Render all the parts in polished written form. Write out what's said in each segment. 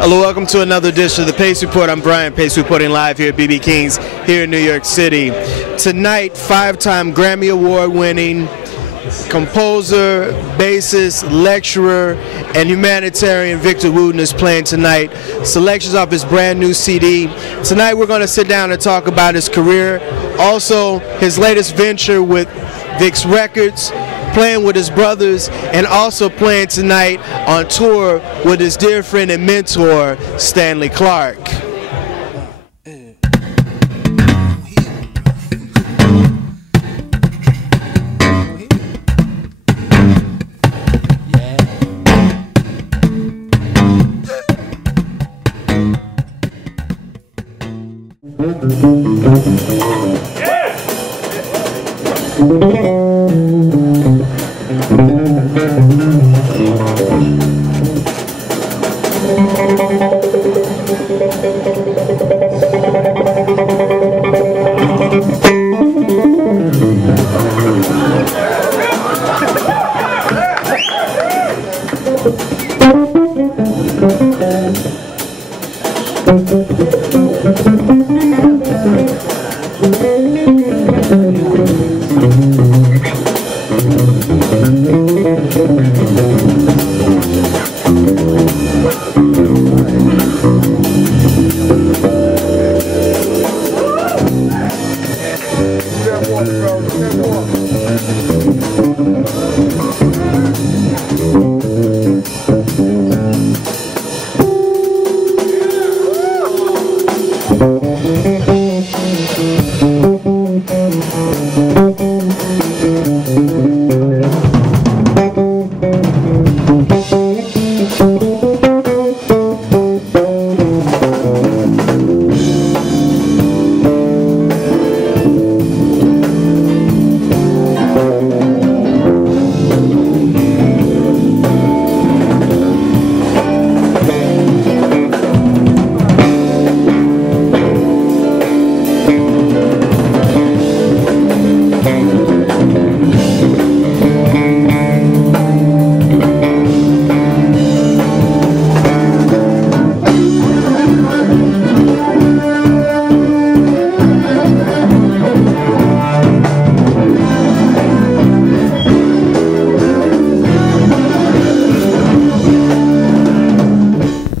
Hello, welcome to another edition of the Pace Report. I'm Brian Pace, reporting live here at BB King's here in New York City. Tonight, five-time Grammy Award winning composer, bassist, lecturer, and humanitarian Vix Wooten is playing tonight. Selections off his brand new CD. Tonight we're going to sit down and talk about his career, also his latest venture with Vix Records, playing with his brothers, and also playing tonight on tour with his dear friend and mentor, Stanley Clarke.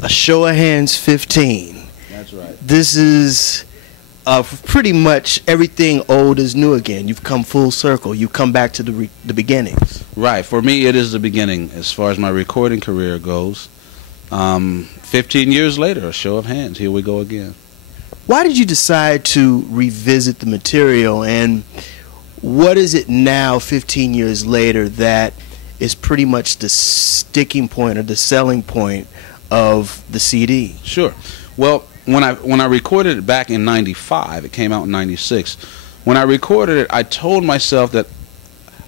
Show of hands 15. That's right. This is pretty much everything old is new again. You've come full circle. You've come back to the beginnings. Right. For me, it is the beginning as far as my recording career goes. 15 years later, a show of hands. Here we go again. Why did you decide to revisit the material, and what is it now, 15 years later, that is pretty much the sticking point or the selling point of the CD? Sure. Well, when I recorded it back in '95, it came out in '96. When I recorded it, I told myself that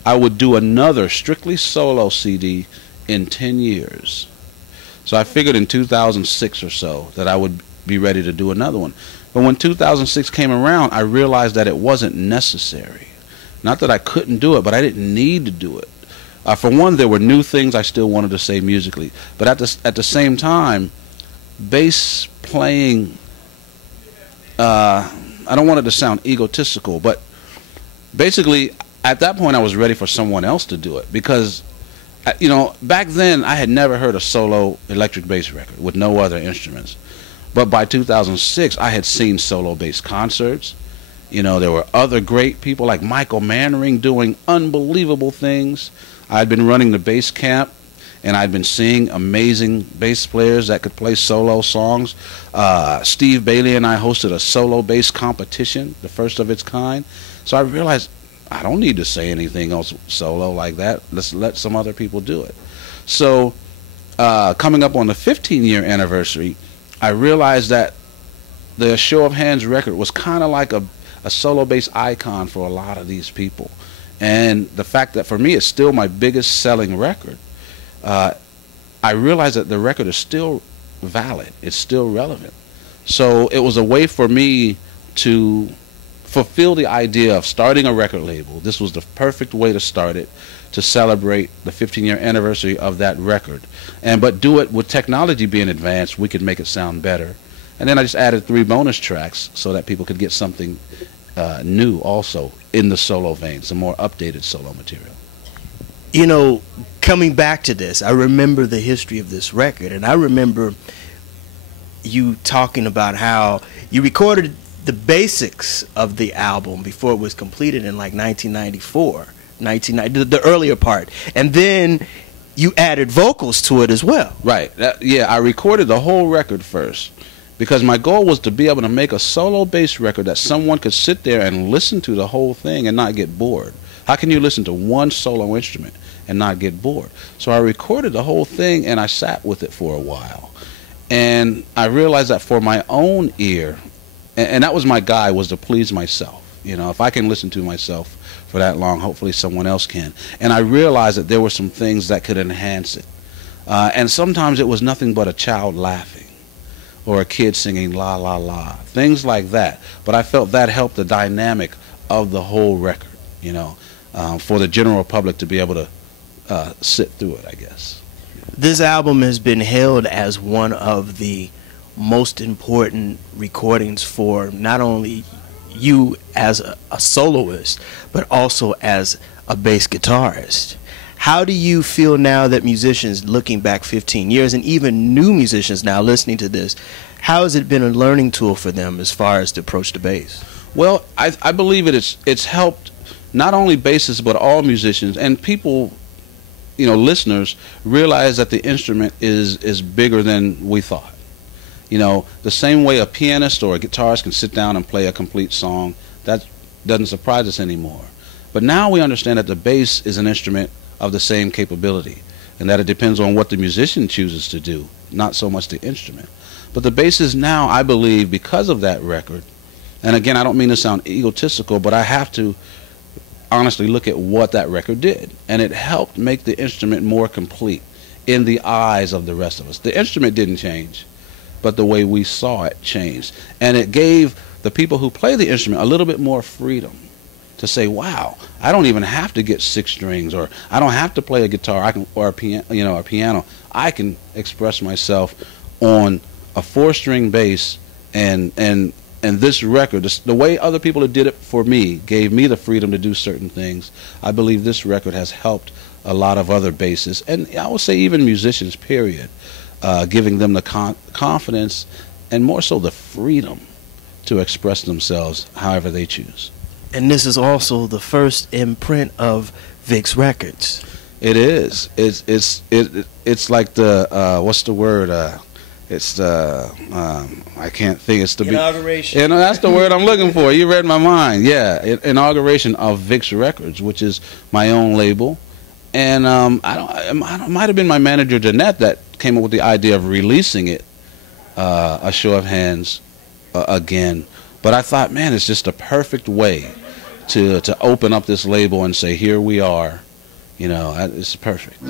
I would do another strictly solo CD in 10 years. So I figured in 2006 or so that I would be ready to do another one. But when 2006 came around, I realized that it wasn't necessary. Not that I couldn't do it, but I didn't need to do it. For one, there were new things I still wanted to say musically, but at the same time, bass playing, I don't want it to sound egotistical, but basically at that point I was ready for someone else to do it, because you know, back then I had never heard a solo electric bass record with no other instruments. But by 2006 I had seen solo bass concerts. You know, there were other great people like Michael Mannering doing unbelievable things. I'd been running the bass camp, and I'd been seeing amazing bass players that could play solo songs. Steve Bailey and I hosted a solo bass competition, the first of its kind. So I realized I don't need to say anything else solo like that. Let's let some other people do it. So coming up on the 15-year anniversary, I realized that the Show of Hands record was kind of like a solo bass icon for a lot of these people. And the fact that for me it's still my biggest selling record, I realized that the record is still valid. It's still relevant. So it was a way for me to fulfill the idea of starting a record label. This was the perfect way to start it, to celebrate the 15-year anniversary of that record. But do it with technology being advanced, we could make it sound better. And then I just added 3 bonus tracks so that people could get something new also in the solo vein, some more updated solo material. You know, coming back to this, I remember the history of this record, and I remember you talking about how you recorded the basics of the album before it was completed in like 1994, the earlier part, and then you added vocals to it as well. Right. Yeah, I recorded the whole record first because my goal was to be able to make a solo bass record that someone could sit there and listen to the whole thing and not get bored. How can you listen to one solo instrument and not get bored? So I recorded the whole thing and I sat with it for a while. And I realized that for my own ear, and that was my guide, was to please myself. You know, if I can listen to myself for that long, hopefully someone else can. And I realized that there were some things that could enhance it. And sometimes it was nothing but a child laughing or a kid singing la la la, things like that. But I felt that helped the dynamic of the whole record, you know, for the general public to be able to sit through it, I guess. This album has been hailed as one of the most important recordings for not only you as a soloist, but also as a bass guitarist. How do you feel now that musicians, looking back 15 years, and even new musicians now listening to this, how has it been a learning tool for them as far as to approach the bass? Well, I believe it's helped not only bassists but all musicians and people, you know, listeners, realize that the instrument is bigger than we thought. You know, the same way a pianist or a guitarist can sit down and play a complete song, that doesn't surprise us anymore. But now we understand that the bass is an instrument of the same capability, and that it depends on what the musician chooses to do, not so much the instrument. But the bass is now, I believe, because of that record, and again, I don't mean to sound egotistical, but I have to honestly look at what that record did, and it helped make the instrument more complete in the eyes of the rest of us. The instrument didn't change, but the way we saw it changed, and it gave the people who play the instrument a little bit more freedom to say, wow, I don't even have to get 6 strings, or I don't have to play a guitar, or a piano. I can express myself on a 4-string bass, and this record, the way other people did it for me, gave me the freedom to do certain things. I believe this record has helped a lot of other bassists, and I would say even musicians, period, giving them the confidence and more so the freedom to express themselves however they choose. And this is also the first imprint of Vix Records. It is. It's like the what's the word? It's the I can't think. It's the inauguration. You know, that's the word I'm looking for. You read my mind. Yeah, inauguration of Vix Records, which is my own label. And it might have been my manager Jeanette that came up with the idea of releasing it, a show of hands, again. But I thought, man, it's just a perfect way to open up this label and say, here we are. You know, it's perfect.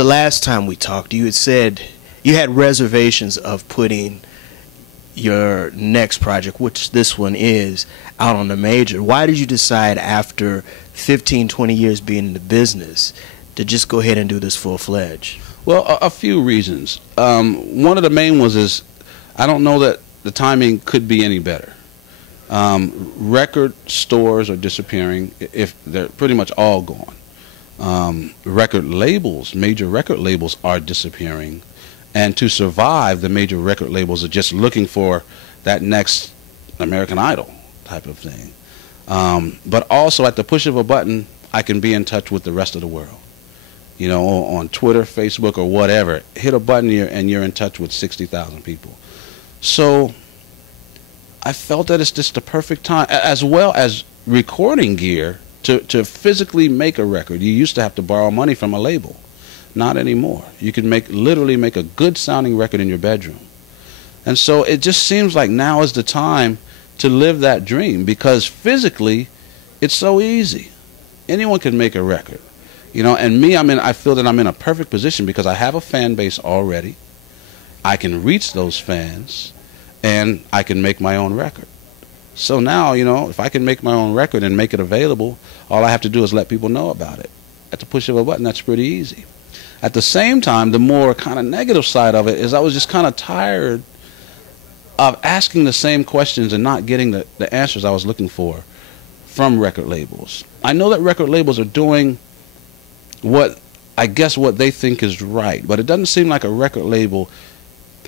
Last time we talked, you had said you had reservations of putting your next project, which this one is, out on the major. Why did you decide after 15, 20 years being in the business to just go ahead and do this full-fledged? Well, a few reasons. One of the main ones is I don't know that the timing could be any better. Record stores are disappearing. If they're pretty much all gone. Record labels, major record labels, are disappearing, and to survive, the major record labels are just looking for that next American Idol type of thing. But also, at the push of a button, I can be in touch with the rest of the world. You know, on Twitter, Facebook, or whatever. Hit a button and you're in touch with 60,000 people. So I felt that it's just the perfect time, as well as recording gear, to physically make a record. You used to have to borrow money from a label. Not anymore. You can literally make a good sounding record in your bedroom. And so it just seems like now is the time to live that dream, because physically it's so easy. Anyone can make a record. You know, and me, I feel that I'm in a perfect position because I have a fan base already. I can reach those fans, and I can make my own record. So now, you know, if I can make my own record and make it available, all I have to do is let people know about it. At the push of a button, that's pretty easy. At the same time, the more kind of negative side of it is I was just kind of tired of asking the same questions and not getting the answers I was looking for from record labels. I know that record labels are doing what they think is right, but it doesn't seem like a record label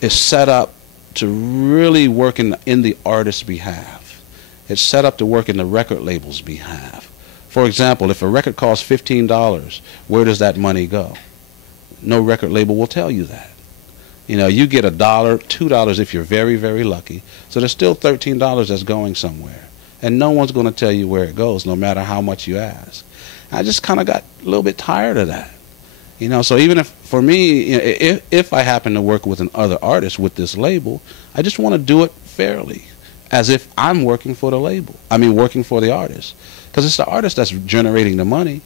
is set up to really work in the artist's behalf. It's set up to work in the record label's behalf. For example, if a record costs $15, where does that money go? No record label will tell you that. You know, you get $1, $2 if you're very, very lucky. So there's still $13 that's going somewhere. And no one's going to tell you where it goes, no matter how much you ask. I just kind of got a little bit tired of that. You know, so even if, for me, if I happen to work with another artist with this label, I just want to do it fairly, as if I'm working for the label. Working for the artist. Because it's the artist that's generating the money,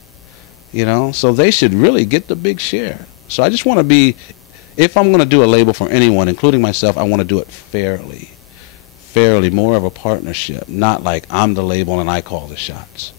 you know, so they should really get the big share. So I just want to be, if I'm going to do a label for anyone, including myself, I want to do it fairly. Fairly, more of a partnership, not like I'm the label and I call the shots.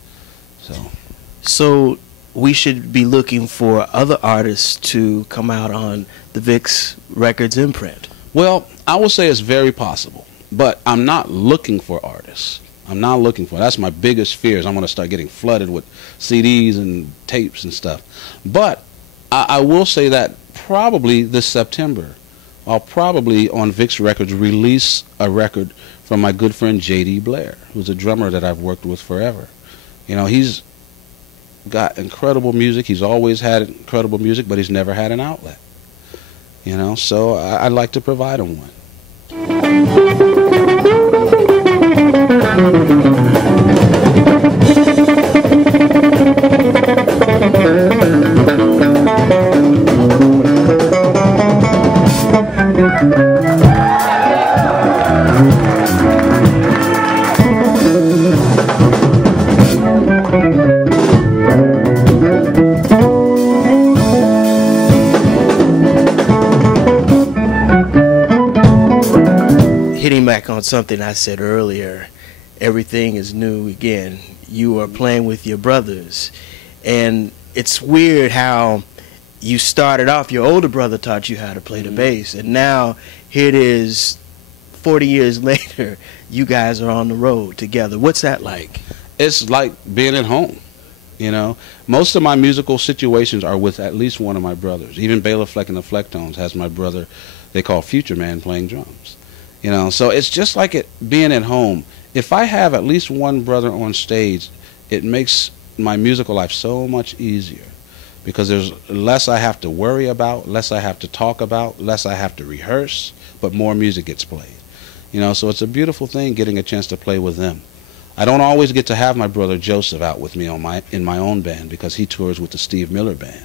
So we should be looking for other artists to come out on the Vix Records imprint. Well, I will say it's very possible, but I'm not looking for artists. I'm not looking for. That's my biggest fear, is I'm going to start getting flooded with CDs and tapes and stuff. But I will say that probably this September, I'll probably on Vix Records release a record from my good friend J.D. Blair, who's a drummer that I've worked with forever. You know, he's got incredible music. He's always had incredible music, but he's never had an outlet. You know, so I'd like to provide him one. Hitting back on something I said earlier, everything is new again. You are playing with your brothers, and it's weird how you started off, your older brother taught you how to play the bass, and now here it is 40 years later, you guys are on the road together. What's that like? It's like being at home. You know, most of my musical situations are with at least one of my brothers. Even Bela Fleck and the Flecktones has my brother, they call Future Man, playing drums. You know, so it's just like it being at home. If I have at least one brother on stage, it makes my musical life so much easier, because there's less I have to worry about, less I have to talk about, less I have to rehearse, but more music gets played. You know, so it's a beautiful thing getting a chance to play with them. I don't always get to have my brother Joseph out with me in my own band, because he tours with the Steve Miller Band.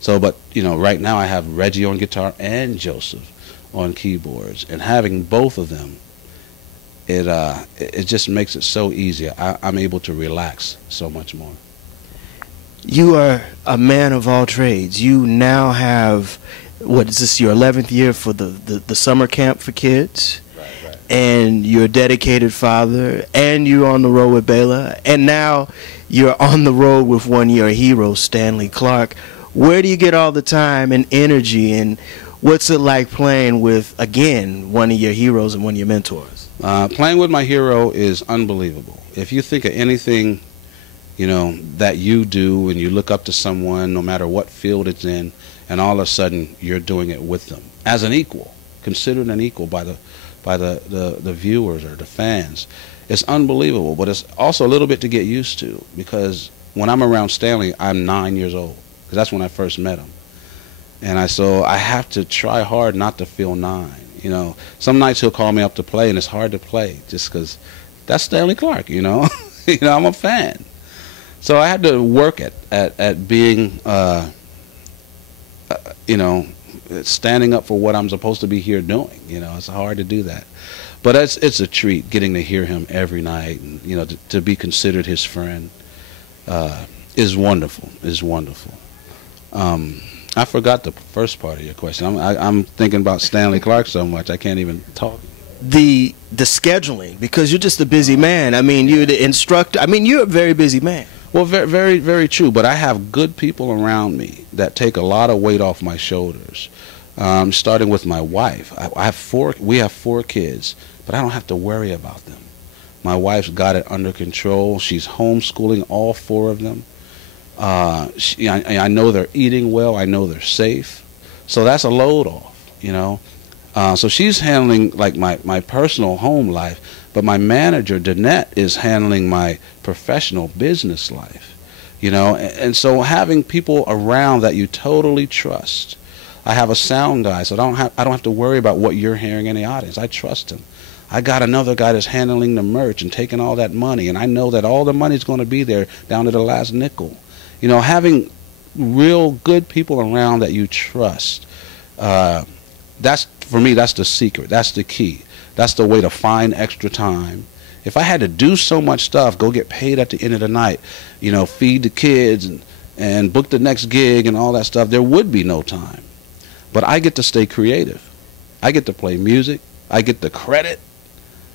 So, but, you know, right now I have Reggie on guitar and Joseph on keyboards, and having both of them, it just makes it so easy. I'm able to relax so much more. You are a man of all trades. You now have, what is this, your 11th year for the summer camp for kids? Right. And you're a dedicated father, and you're on the road with Bela, and now you're on the road with one of your heroes, Stanley Clarke. Where do you get all the time and energy, and What's it like playing with, again, one of your heroes and one of your mentors? Playing with my hero is unbelievable. If you think of anything, you know, that you do and you look up to someone, no matter what field it's in, and all of a sudden you're doing it with them as an equal, considered an equal by the viewers or the fans, it's unbelievable. But it's also a little bit to get used to, because when I'm around Stanley, I'm 9 years old, because that's when I first met him. And so I have to try hard not to feel 9. You know, some nights he'll call me up to play, and it's hard to play just because that's Stanley Clarke. You know, you know, I'm a fan. So I had to work at being, you know, standing up for what I'm supposed to be here doing. You know, it's hard to do that, but it's a treat getting to hear him every night, and you know, to be considered his friend is wonderful. Is wonderful. I forgot the first part of your question. I'm thinking about Stanley Clarke so much I can't even talk. The scheduling, because you're just a busy man. I mean, you're the instructor. I mean, you're a very busy man. Well, very, very, very true. But I have good people around me that take a lot of weight off my shoulders. Starting with my wife. We have 4 kids, but I don't have to worry about them. My wife's got it under control. She's homeschooling all 4 of them. I know they're eating well. I know they're safe. So that's a load off, you know. So she's handling like my personal home life, but my manager, Danette, is handling my professional business life, you know. And so having people around that you totally trust. I have a sound guy, so I don't have to worry about what you're hearing in the audience. I trust him. I got another guy that's handling the merch and taking all that money, and I know that all the money's going to be there down to the last nickel. You know, having real good people around that you trust, that's, for me, that's the secret. That's the key. That's the way to find extra time. If I had to do so much stuff, go get paid at the end of the night, you know, feed the kids and book the next gig and all that stuff, there would be no time. But I get to stay creative. I get to play music. I get the credit.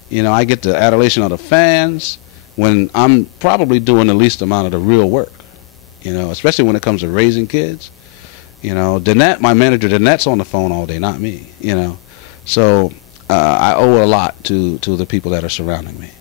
You know, I get the adulation of the fans when I'm probably doing the least amount of the real work. You know, especially when it comes to raising kids. You know, Danette, my manager, Danette's on the phone all day, not me. You know, so I owe a lot to the people that are surrounding me.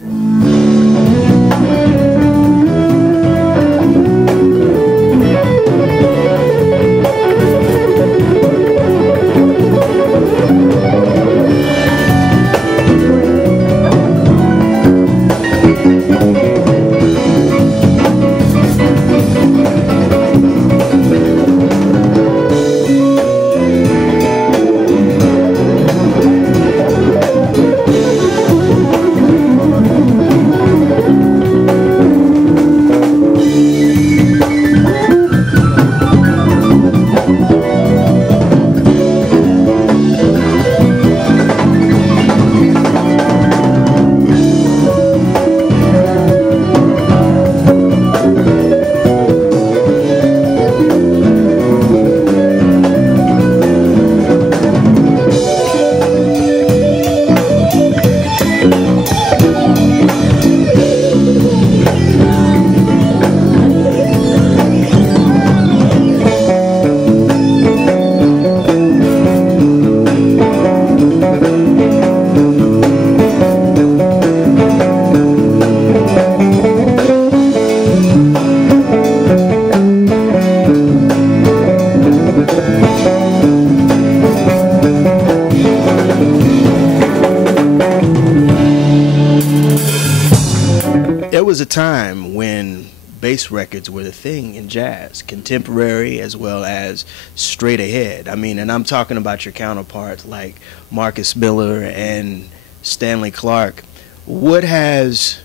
Was a time when bass records were the thing in jazz, contemporary as well as straight ahead. I mean, and I'm talking about your counterparts like Marcus Miller and Stanley Clarke. What has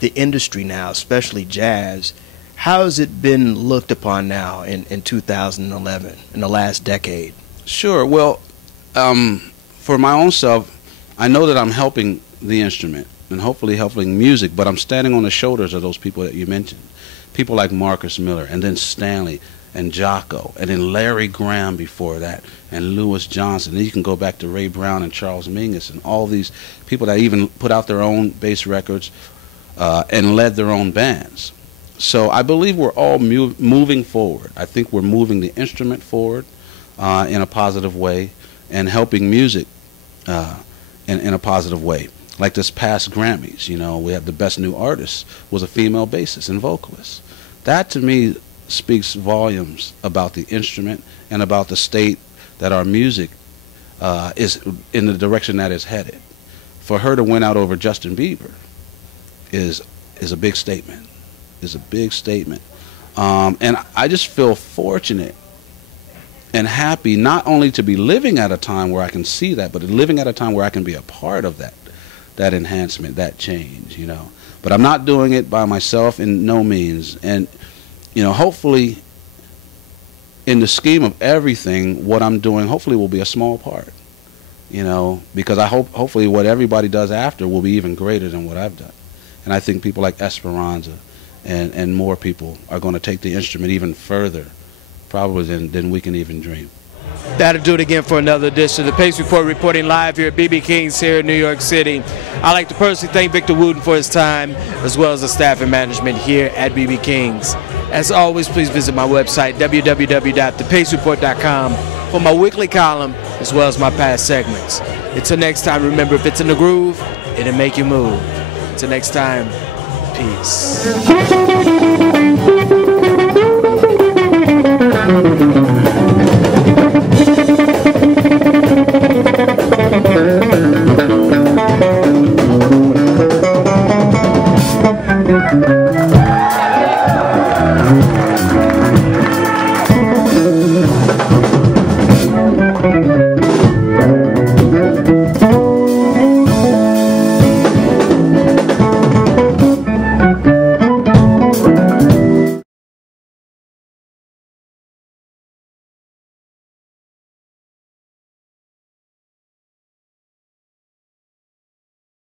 the industry now, especially jazz, how has it been looked upon now in 2011, in the last decade? Sure. Well, for my own self, I know that I'm helping the instrument and hopefully helping music, but I'm standing on the shoulders of those people that you mentioned. People like Marcus Miller, and then Stanley, and Jaco, and then Larry Graham before that, and Louis Johnson. Then you can go back to Ray Brown and Charles Mingus, and all these people that even put out their own bass records and led their own bands. So I believe we're all moving forward. I think we're moving the instrument forward. in a positive way and helping music in a positive way. Like this past Grammys, you know, we had the best new artist was a female bassist and vocalist. That to me speaks volumes about the instrument and about the state that our music is in the direction that it's headed. For her to win out over Justin Bieber is a big statement. Is a big statement. And I just feel fortunate and happy not only to be living at a time where I can see that, but living at a time where I can be a part of that enhancement, that change, you know. But I'm not doing it by myself in no means. And, you know, hopefully in the scheme of everything, what I'm doing hopefully will be a small part, you know, because I hopefully what everybody does after will be even greater than what I've done. And I think people like Esperanza and more people are going to take the instrument even further, probably than we can even dream. That'll do it again for another edition of the Pace Report, reporting live here at BB King's here in New York City. I'd like to personally thank Victor Wooten for his time, as well as the staff and management here at BB King's. As always, please visit my website, www.thepacereport.com, for my weekly column, as well as my past segments. Until next time, remember, if it's in the groove, it'll make you move. Until next time, peace. Thank you.